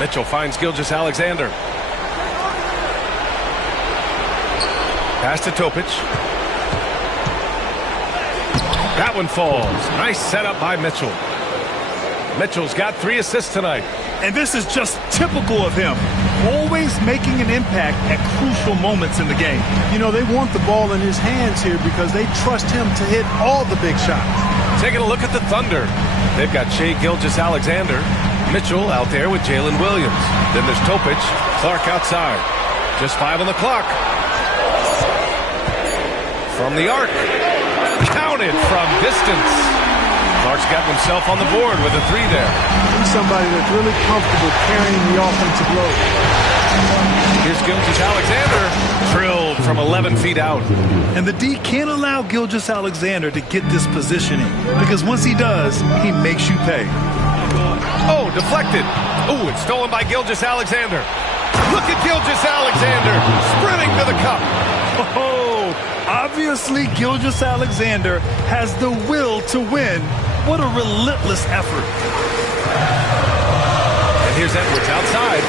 Mitchell finds Gilgeous-Alexander. Pass to Topic. That one falls. Nice setup by Mitchell. Mitchell's got 3 assists tonight. And this is just typical of him. Always making an impact at crucial moments in the game. You know, they want the ball in his hands here because they trust him to hit all the big shots. Taking a look at the Thunder. They've got Shai Gilgeous-Alexander. Mitchell out there with Jalen Williams. Then there's Topic. Clark outside. Just 5 on the clock. From the arc. Counted from distance. Clark's got himself on the board with a 3 there. He's somebody that's really comfortable carrying the offensive load. Here's Gilgeous-Alexander. Drilled from 11 feet out. And the D can't allow Gilgeous-Alexander to get this positioning, because once he does, he makes you pay. Oh, deflected. Oh, it's stolen by Gilgeous-Alexander. Look at Gilgeous-Alexander sprinting to the cup. Oh, obviously Gilgeous-Alexander has the will to win. What a relentless effort. And here's Edwards outside.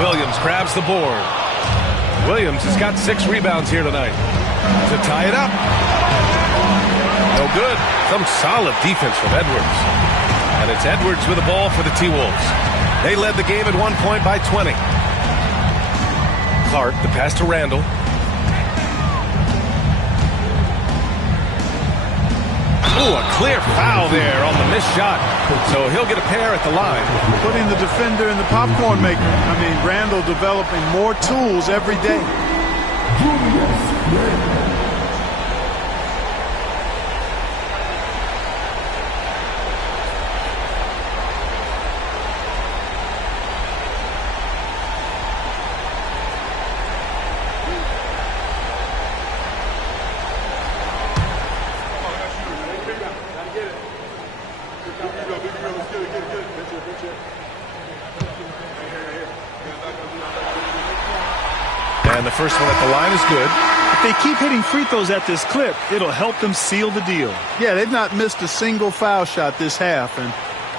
Williams grabs the board. Williams has got 6 rebounds here tonight to tie it up. No good. Some solid defense from Edwards. And it's Edwards with the ball for the T-Wolves. They led the game at 1 point by 20. Clark, the pass to Randall. Ooh, a clear foul there on the missed shot. So he'll get a pair at the line. Putting the defender in the popcorn maker. I mean, Randall developing more tools every day. And the first one at the line is good. If they keep hitting free throws at this clip, it'll help them seal the deal. Yeah, they've not missed a single foul shot this half, and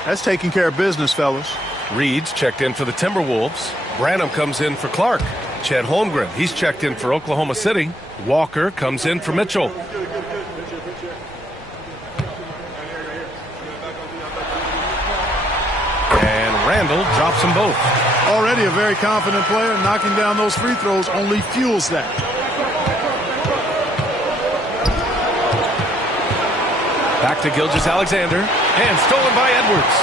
that's taking care of business, fellas. Reed's checked in for the Timberwolves. Branham comes in for Clark. Chet Holmgren, he's checked in for Oklahoma City. Walker comes in for Mitchell. And Randall drops them both. Already a very confident player. Knocking down those free throws only fuels that. Back to Gilgeous-Alexander. And stolen by Edwards.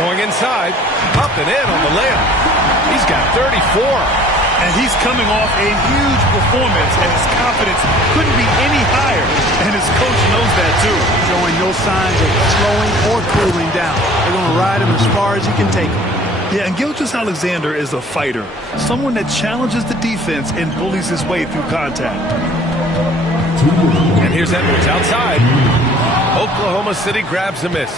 Going inside. Up and in on the layup. He's got 34. And he's coming off a huge performance, and his confidence couldn't be any higher. And his coach knows that, too. Showing no signs of slowing or cooling down. They're going to ride him as far as he can take him. Yeah, and Gilgeous-Alexander is a fighter. Someone that challenges the defense and bullies his way through contact. And here's Edwards outside. Oklahoma City grabs a miss.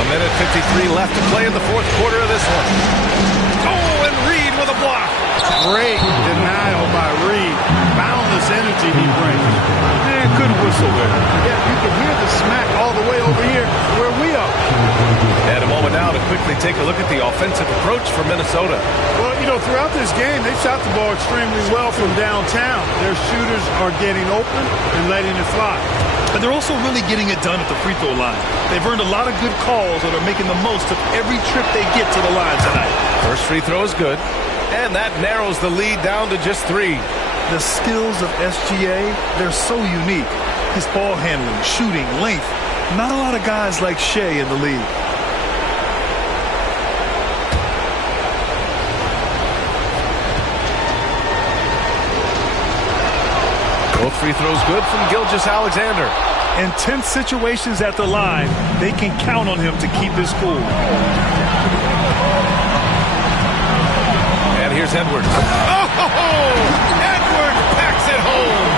A minute 53 left to play in the fourth quarter of this one. Oh, and Reed with a block. Great denial by Reed. Boundless energy he brings. Man, good whistle there. Yeah, you can hear the smack all the way over here where we are. And a moment now to quickly take a look at the offensive approach for Minnesota. Well, you know, throughout this game, they shot the ball extremely well from downtown. Their shooters are getting open and letting it fly. But they're also really getting it done at the free throw line. They've earned a lot of good calls and are making the most of every trip they get to the line tonight. First free throw is good. And that narrows the lead down to just 3. The skills of SGA, they're so unique. His ball handling, shooting, length. Not a lot of guys like Shai in the league. Both free throws good from Gilgeous-Alexander. In tense situations at the line, they can count on him to keep his cool. And here's Edwards. Oh! Edwards packs it home.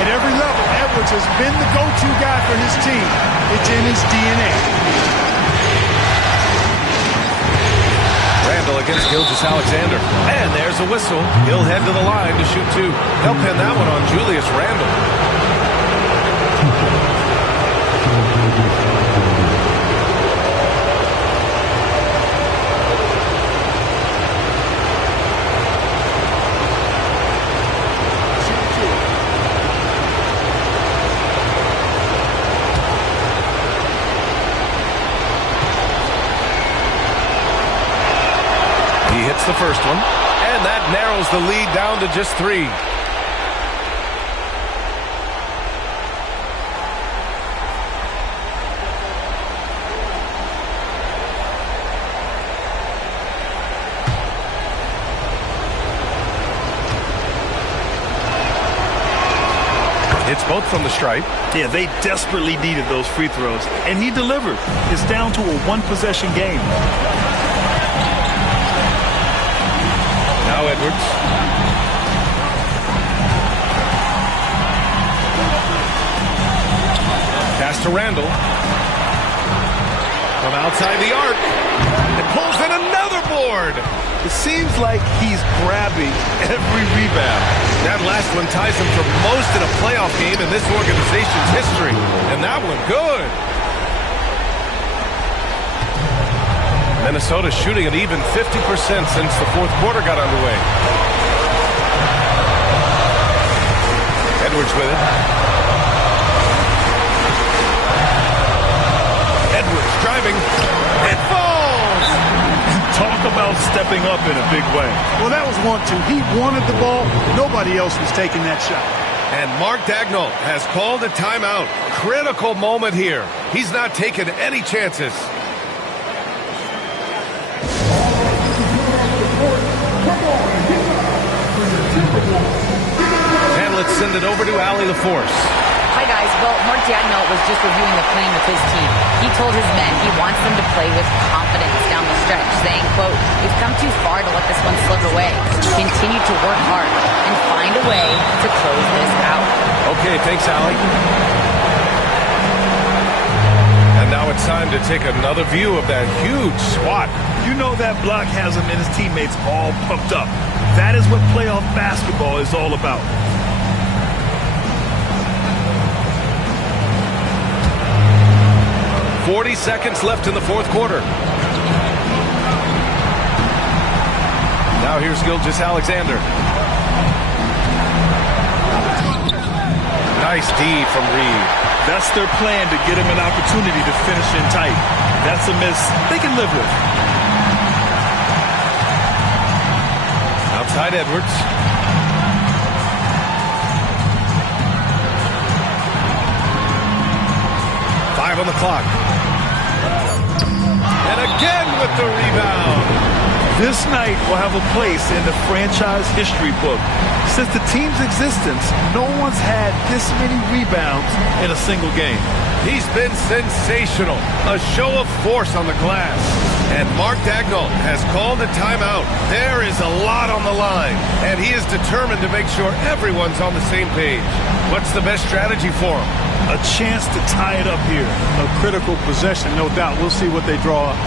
At every level, Edwards has been the go-to guy for his team. It's in his DNA. Randall against Gilgeous-Alexander. And there's a whistle. He'll head to the line to shoot 2. They'll pin that one on Julius Randall. That's the first one. And that narrows the lead down to just 3. It's both from the stripe. Yeah, they desperately needed those free throws, and he delivered. It's down to a one-possession game. Now Edwards. Pass to Randall. From outside the arc. It pulls in another board. It seems like he's grabbing every rebound. That last one ties him for most in a playoff game in this organization's history. And that one good. Minnesota shooting at even 50% since the fourth quarter got underway. Edwards with it. Edwards driving. It falls! Talk about stepping up in a big way. Well, that was 1-2. He wanted the ball. Nobody else was taking that shot. And Mark Daigneault has called a timeout. Critical moment here. He's not taking any chances. And let's send it over to Allie LaForce. Hi, guys. Well, Mark Daigneault was just reviewing the plan with his team. He told his men he wants them to play with confidence down the stretch, saying, quote, "We've come too far to let this one slip away. Continue to work hard and find a way to close this out." Okay, thanks, Allie. And now it's time to take another view of that huge swat. You know that block has him and his teammates all pumped up. That is what playoff basketball is all about. .40 seconds left in the fourth quarter. Now here's Gilgeous-Alexander. Nice D from Reed. That's their plan, to get him an opportunity to finish in tight. That's a miss they can live with. Outside Edwards. Five on the clock. And again with the rebound. This night will have a place in the franchise history book. Since the team's existence, no one's had this many rebounds in a single game. He's been sensational. A show of force on the glass. And Mark Daigneault has called a timeout. There is a lot on the line, and he is determined to make sure everyone's on the same page. What's the best strategy for him? A chance to tie it up here. A critical possession, no doubt. We'll see what they draw up.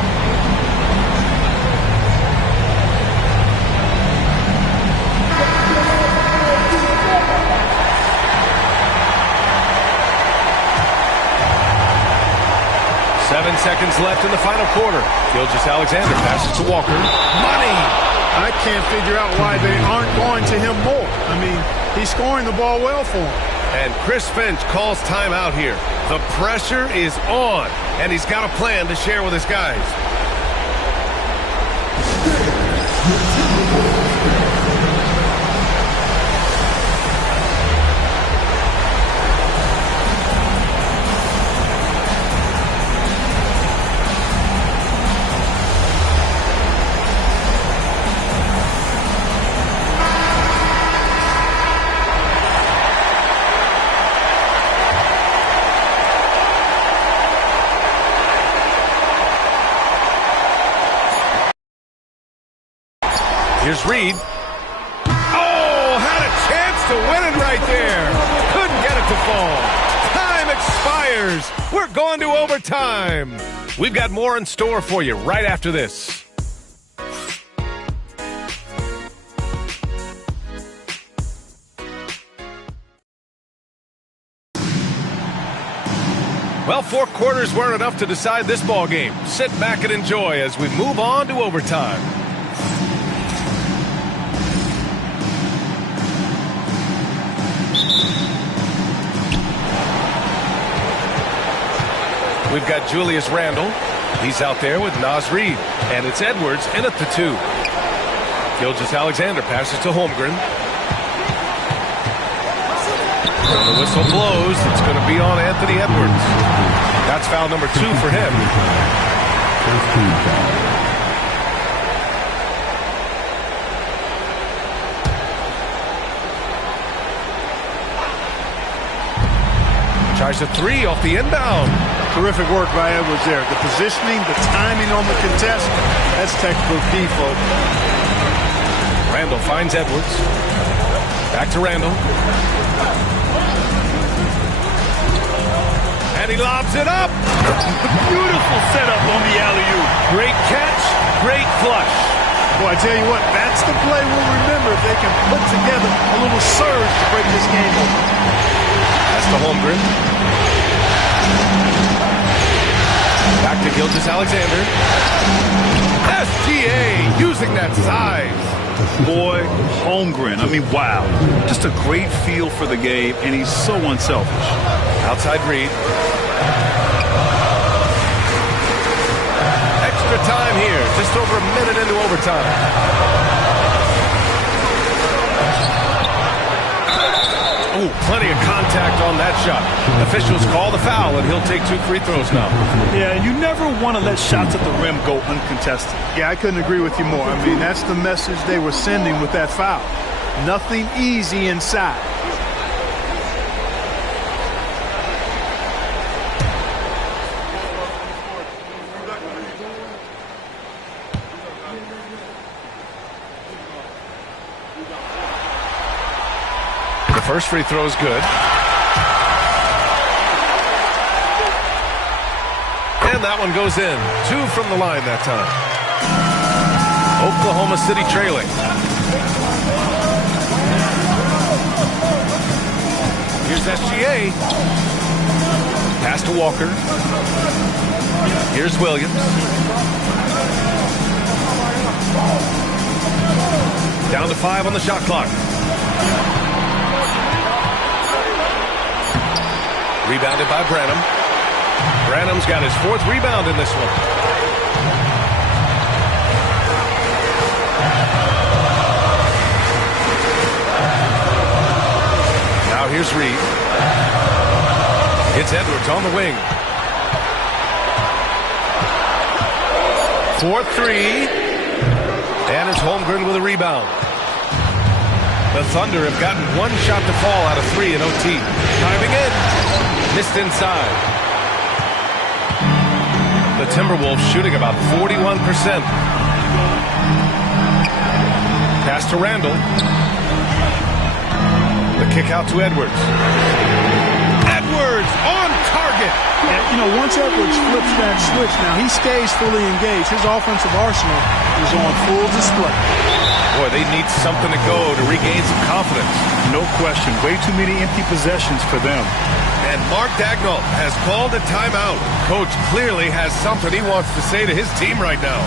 Seven seconds left in the final quarter. Gilgeous-Alexander passes to Walker. Money! I can't figure out why they aren't going to him more. I mean, he's scoring the ball well for him. And Chris Finch calls timeout here. The pressure is on, and he's got a plan to share with his guys. Here's Reed. Oh, had a chance to win it right there. Couldn't get it to fall. Time expires. We're going to overtime. We've got more in store for you right after this. Well, 4 quarters weren't enough to decide this ball game. Sit back and enjoy as we move on to overtime. We've got Julius Randle. He's out there with Naz Reid. And it's Edwards in at the 2. Gilgeous-Alexander passes to Holmgren. And the whistle blows. It's going to be on Anthony Edwards. That's foul number 2 for him. Tries a 3 off the inbound. Terrific work by Edwards there. The positioning, the timing on the contest, that's textbook defense. Randall finds Edwards. Back to Randall. And he lobs it up. Beautiful setup on the alley-oop. Great catch, great flush. Boy, I tell you what, that's the play we'll remember if they can put together a little surge to break this game open. That's the Holmgren. Back to Gilgeous-Alexander. SGA using that size. Boy, Holmgren, I mean, wow. Just a great feel for the game, and he's so unselfish. Outside Reed. Extra time here, just over a minute into overtime. Oh, plenty of contact on that shot. Officials call the foul, and he'll take 2 free throws now. Yeah, you never want to let shots at the rim go uncontested. Yeah, I couldn't agree with you more. I mean, that's the message they were sending with that foul. Nothing easy inside. The first free throw is good. And that one goes in. 2 from the line that time. Oklahoma City trailing. Here's SGA. Pass to Walker. Here's Williams. Down to 5 on the shot clock. Rebounded by Branham. Branham's got his 4th rebound in this one. Now here's Reed. It's Edwards on the wing. 4-3. And it's Holmgren with a rebound. The Thunder have gotten 1 shot to fall out of 3 in OT. Timing in. Missed inside. The Timberwolves shooting about 41%. Pass to Randall. The kick out to Edwards. Edwards on target. Yeah, you know, once Edwards flips that switch, now he stays fully engaged. His offensive arsenal is on full display. Boy, they need something to go to regain some confidence. No question. Way too many empty possessions for them. And Mark Daigneault has called a timeout. Coach clearly has something he wants to say to his team right now.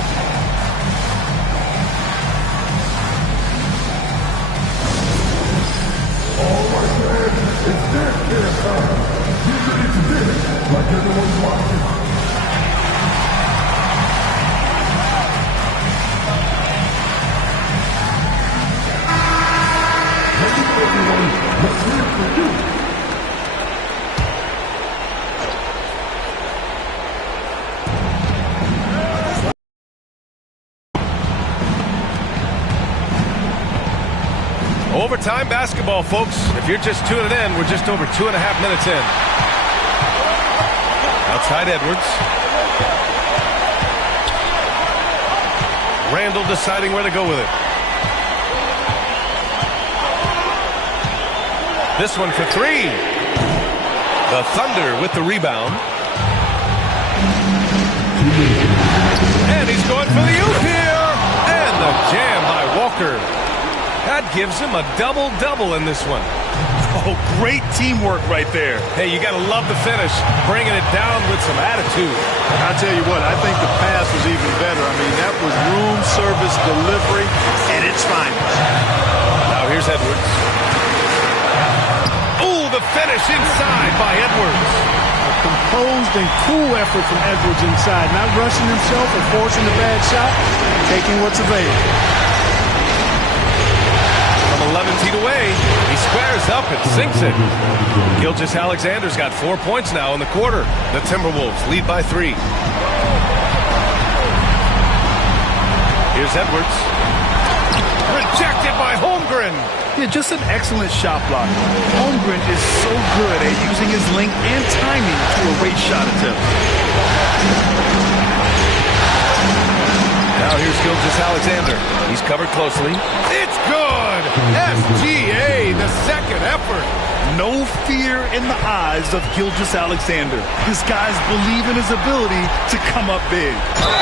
All right, man, it's dance time. Get ready to dance like everyone's watching. Everyone, let's hear it for you. Overtime basketball, folks. If you're just tuning in, we're just over 2.5 minutes in. Outside Edwards. Randall deciding where to go with it. This one for 3. The Thunder with the rebound. And he's going for the oop here. And the jam by Walker. That gives him a double-double in this one. Oh, great teamwork right there. Hey, you got to love the finish, bringing it down with some attitude. I'll tell you what, I think the pass was even better. I mean, that was room service delivery at its finest. Now here's Edwards. Ooh, the finish inside by Edwards. A composed and cool effort from Edwards inside, not rushing himself or forcing a bad shot, taking what's available. 11 feet away. He squares up and sinks it. Gilgeous-Alexander's got 4 points now in the quarter. The Timberwolves lead by 3. Here's Edwards. Rejected by Holmgren. Yeah, just an excellent shot block. Holmgren is so good at using his length and timing to erase shot attempts. Now here's Gilgeous-Alexander. He's covered closely. It's good! SGA, the second effort. No fear in the eyes of Gilgeous-Alexander. His guys believe in his ability to come up big.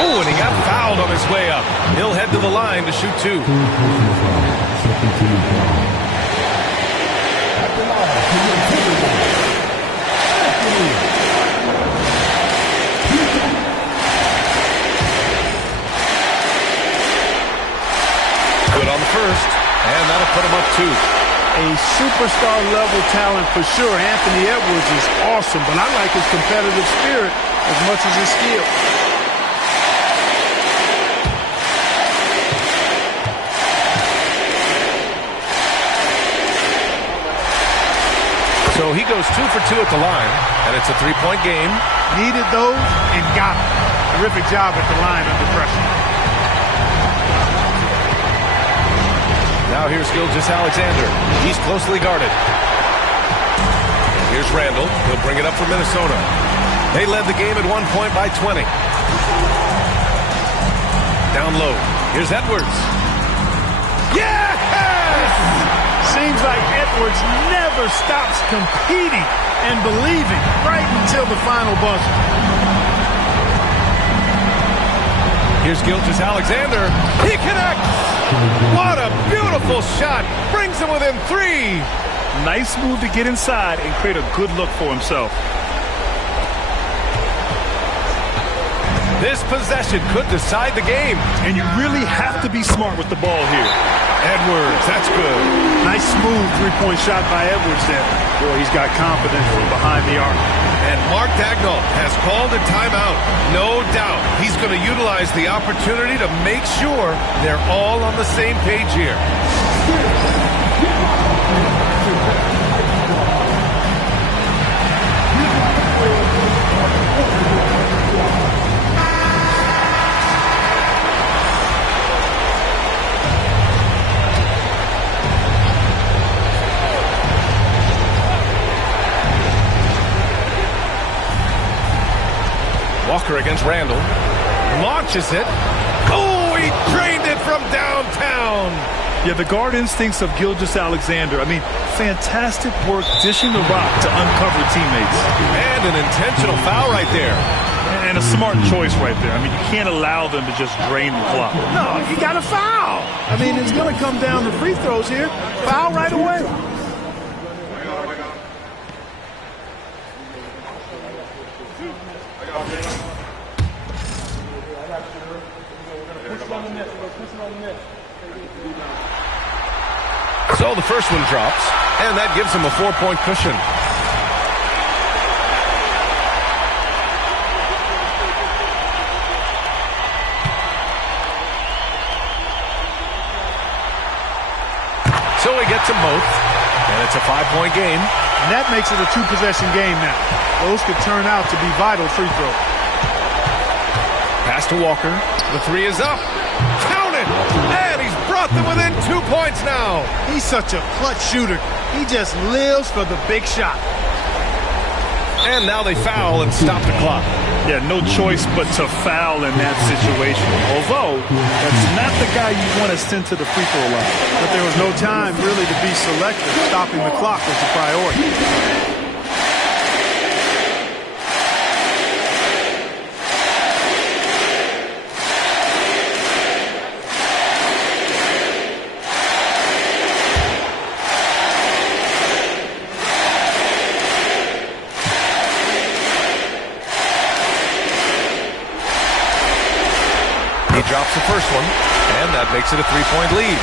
Oh, and he got fouled on his way up. He'll head to the line to shoot 2. Good on the first, and that'll put him up 2. A superstar-level talent for sure. Anthony Edwards is awesome, but I like his competitive spirit as much as his skill. So he goes 2 for 2 at the line, and it's a 3-point game. Needed those and got them. Terrific job at the line under pressure. Now here's Gilgeous-Alexander. He's closely guarded. Here's Randall. He'll bring it up for Minnesota. They led the game at 1 point by 20. Down low. Here's Edwards. Yes! Seems like Edwards never stops competing and believing right until the final buzzer. Here's Gilgeous-Alexander. He connects! What a beautiful shot! Brings him within 3! Nice move to get inside and create a good look for himself. This possession could decide the game. And you really have to be smart with the ball here. Edwards, that's good. Nice smooth three-point shot by Edwards there. Boy, he's got confidence from behind the arc. And Mark Daigneault has called a timeout. No doubt he's going to utilize the opportunity to make sure they're all on the same page here. Walker against Randall. Launches it. Oh, he drained it from downtown. Yeah, the guard instincts of Gilgeous-Alexander. I mean, fantastic work dishing the rock to uncover teammates. And an intentional foul right there. And a smart choice right there. I mean, you can't allow them to just drain the clock. No, you got to foul. I mean, it's going to come down to free throws here. Foul right away. So the first one drops, and that gives him a 4-point cushion. So he gets them both, and it's a 5-point game. And that makes it a 2-possession game now. Those could turn out to be vital free throws. Pass to Walker. The 3 is up. Count it! And he's brought them within 2 points now. He's such a clutch shooter. He just lives for the big shot. And now they foul and stop the clock. Yeah, no choice but to foul in that situation. Although, that's not the guy you want to send to the free throw line. But there was no time really to be selective. Stopping the clock was a priority. He drops the first one, and that makes it a 3-point lead.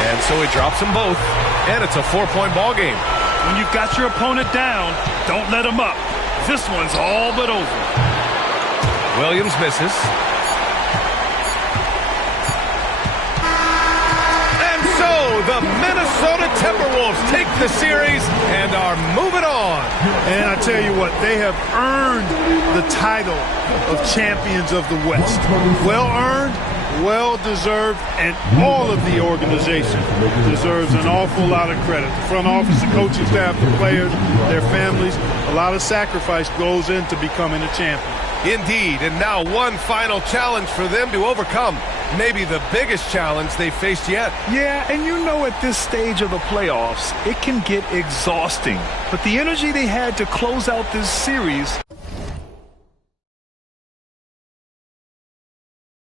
And so he drops them both, and it's a 4-point ball game. When you've got your opponent down, don't let him up. This one's all but over. Williams misses. And so the Minnesota Timberwolves take the series and are moving on. And I tell you what, they have earned the title of champions of the West. Well earned, well deserved, and all of the organization deserves an awful lot of credit. The front office, the coaching staff, the players, their families, a lot of sacrifice goes into becoming a champion. Indeed, and now one final challenge for them to overcome. Maybe the biggest challenge they've faced yet. Yeah, and you know at this stage of the playoffs, it can get exhausting. But the energy they had to close out this series